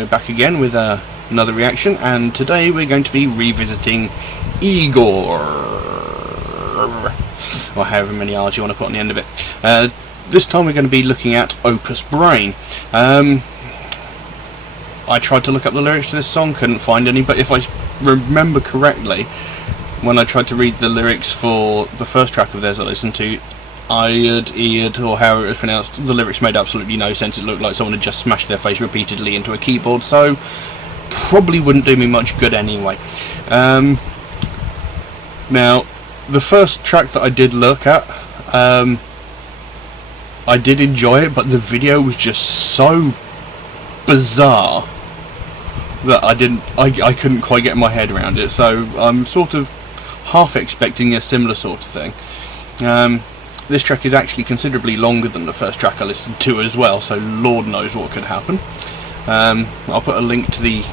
we're back again with another reaction, and today we're going to be revisiting Igorrr, or however many R's you want to put on the end of it. This time we're going to be looking at Opus Brain. I tried to look up the lyrics to this song, couldn't find any, but if I remember correctly, when I tried to read the lyrics for the first track of theirs I listened to, Igorrr, or however it was pronounced, the lyrics made absolutely no sense. It looked like someone had just smashed their face repeatedly into a keyboard, so probably wouldn't do me much good anyway. Now, the first track that I did look at, I did enjoy it, but the video was just so bizarre that I couldn't quite get my head around it, so I'm sort of half expecting a similar sort of thing. This track is actually considerably longer than the first track I listened to as well, so Lord knows what could happen. I'll put a link to the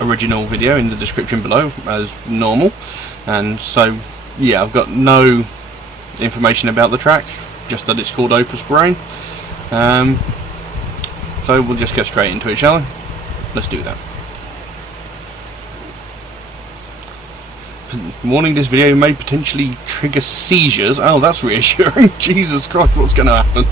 original video in the description below as normal, and so yeah, I've got no information about the track, just that it's called Opus Brain. So we'll just go straight into it, shall we? Let's do that. Warning, this video may potentially trigger seizures. Oh, that's reassuring. Jesus Christ, what's going to happen?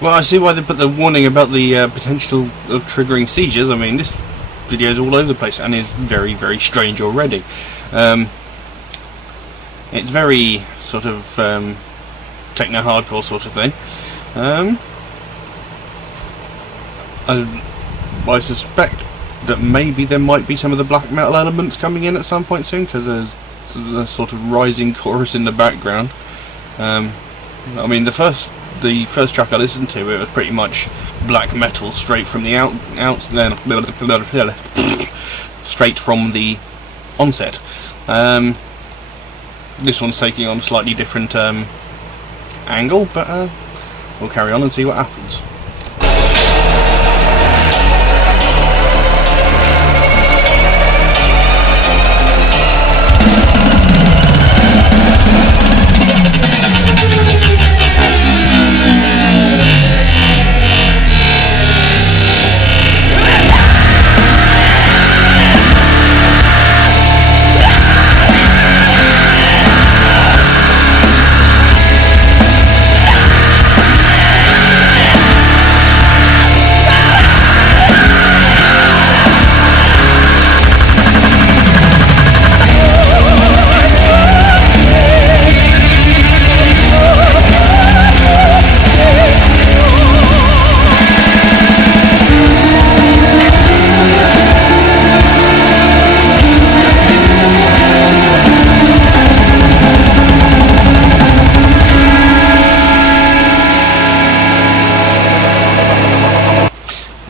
Well, I see why they put the warning about the potential of triggering seizures. I mean, this video is all over the place and is very, very strange already. It's very sort of techno-hardcore sort of thing. I suspect that maybe there might be some of the black metal elements coming in at some point soon, because there's a sort of rising chorus in the background. I mean, the first track I listened to, it was pretty much black metal straight from the straight from the onset. This one's taking on a slightly different angle, but we'll carry on and see what happens.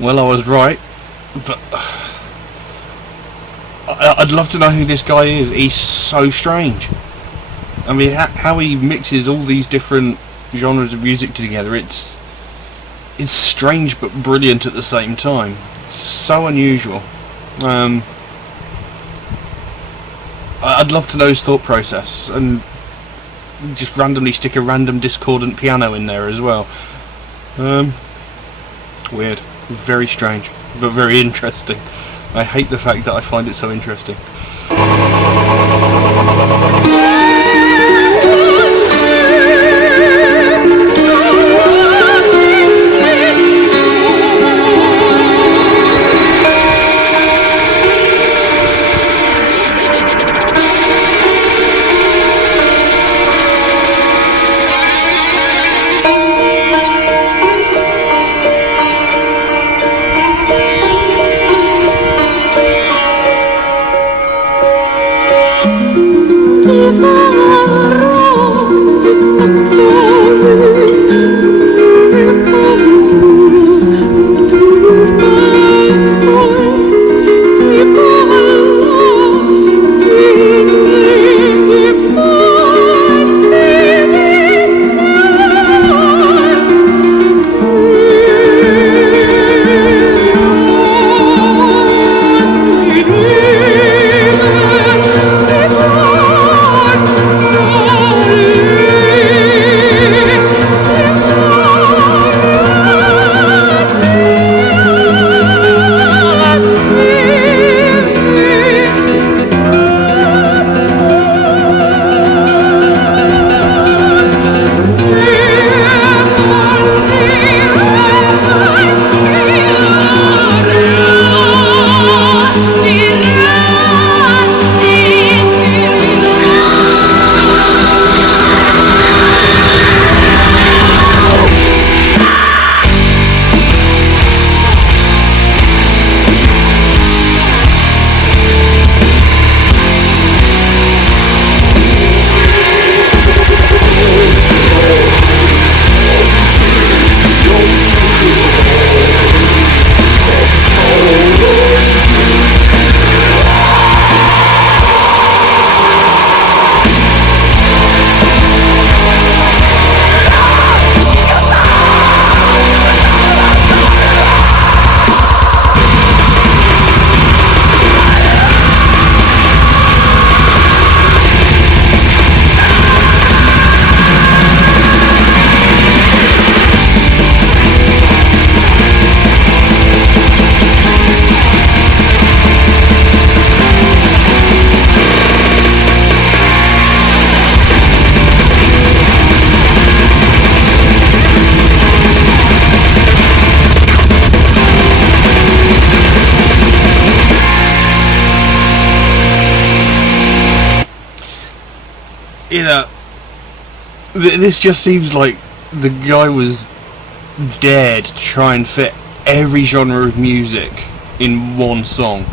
Well, I was right, but I'd love to know who this guy is. He's so strange. I mean, how he mixes all these different genres of music together, it's strange but brilliant at the same time. It's so unusual. I'd love to know his thought process, and just randomly stick a random discordant piano in there as well. Weird. Very strange, but very interesting. I hate the fact that I find it so interesting. You know, this just seems like the guy was dared to try and fit every genre of music in one song.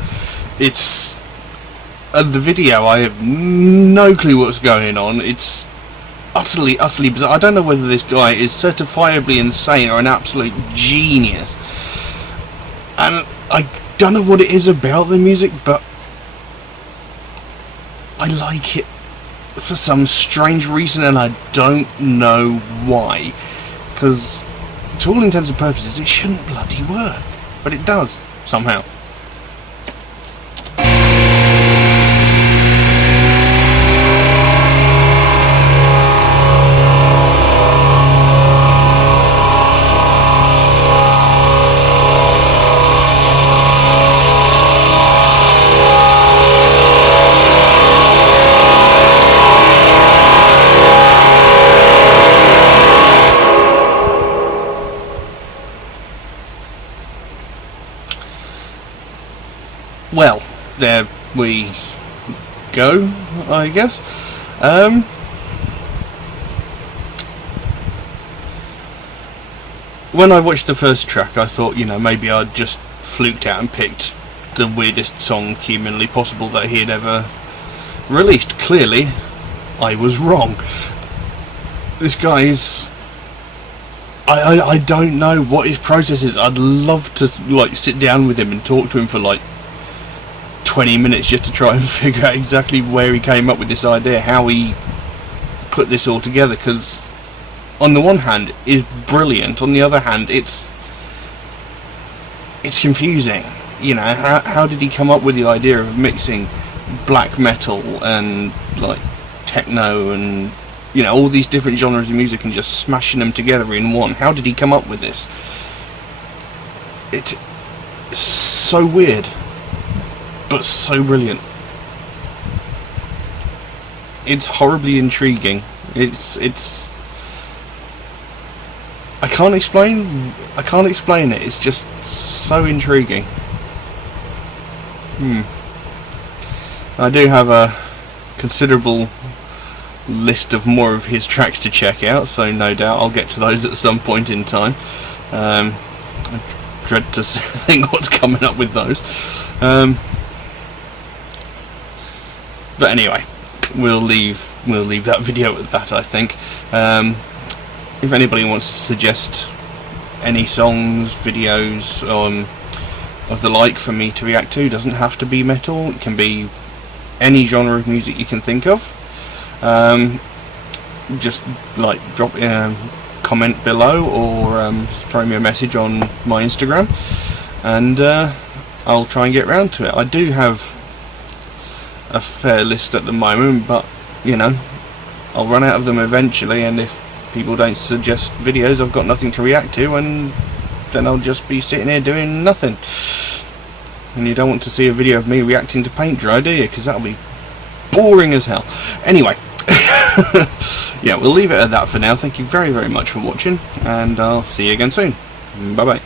It's the video, I have no clue what's going on. It's utterly bizarre. I don't know whether this guy is certifiably insane or an absolute genius, and I don't know what it is about the music, but I like it for some strange reason, and I don't know why, because to all intents and purposes it shouldn't bloody work, but it does somehow. Well, there we go, I guess. When I watched the first track, I thought, you know, maybe I'd just fluked out and picked the weirdest song humanly possible that he had ever released. Clearly, I was wrong. This guy is I don't know what his process is. I'd love to like sit down with him and talk to him for like 20 minutes just to try and figure out exactly where he came up with this idea, how he put this all together, because on the one hand it's brilliant, on the other hand it's confusing. You know, how did he come up with the idea of mixing black metal and like techno and, you know, all these different genres of music and just smashing them together in one? How did he come up with this? It's so weird, but so brilliant. It's horribly intriguing. It's I can't explain it. It's just so intriguing. I do have a considerable list of more of his tracks to check out, so no doubt I'll get to those at some point in time. I dread to think what's coming up with those. But anyway, we'll leave that video at that, I think. If anybody wants to suggest any songs, videos of the like for me to react to, doesn't have to be metal, it can be any genre of music you can think of. Just like drop comment below or throw me a message on my Instagram, and I'll try and get round to it. I do have a fair list at the moment, but you know, I'll run out of them eventually, and if people don't suggest videos, I've got nothing to react to, and then I'll just be sitting here doing nothing. And you don't want to see a video of me reacting to paint dry, do you? Because that'll be boring as hell. Anyway, yeah, we'll leave it at that for now. Thank you very, very much for watching, and I'll see you again soon. Bye bye.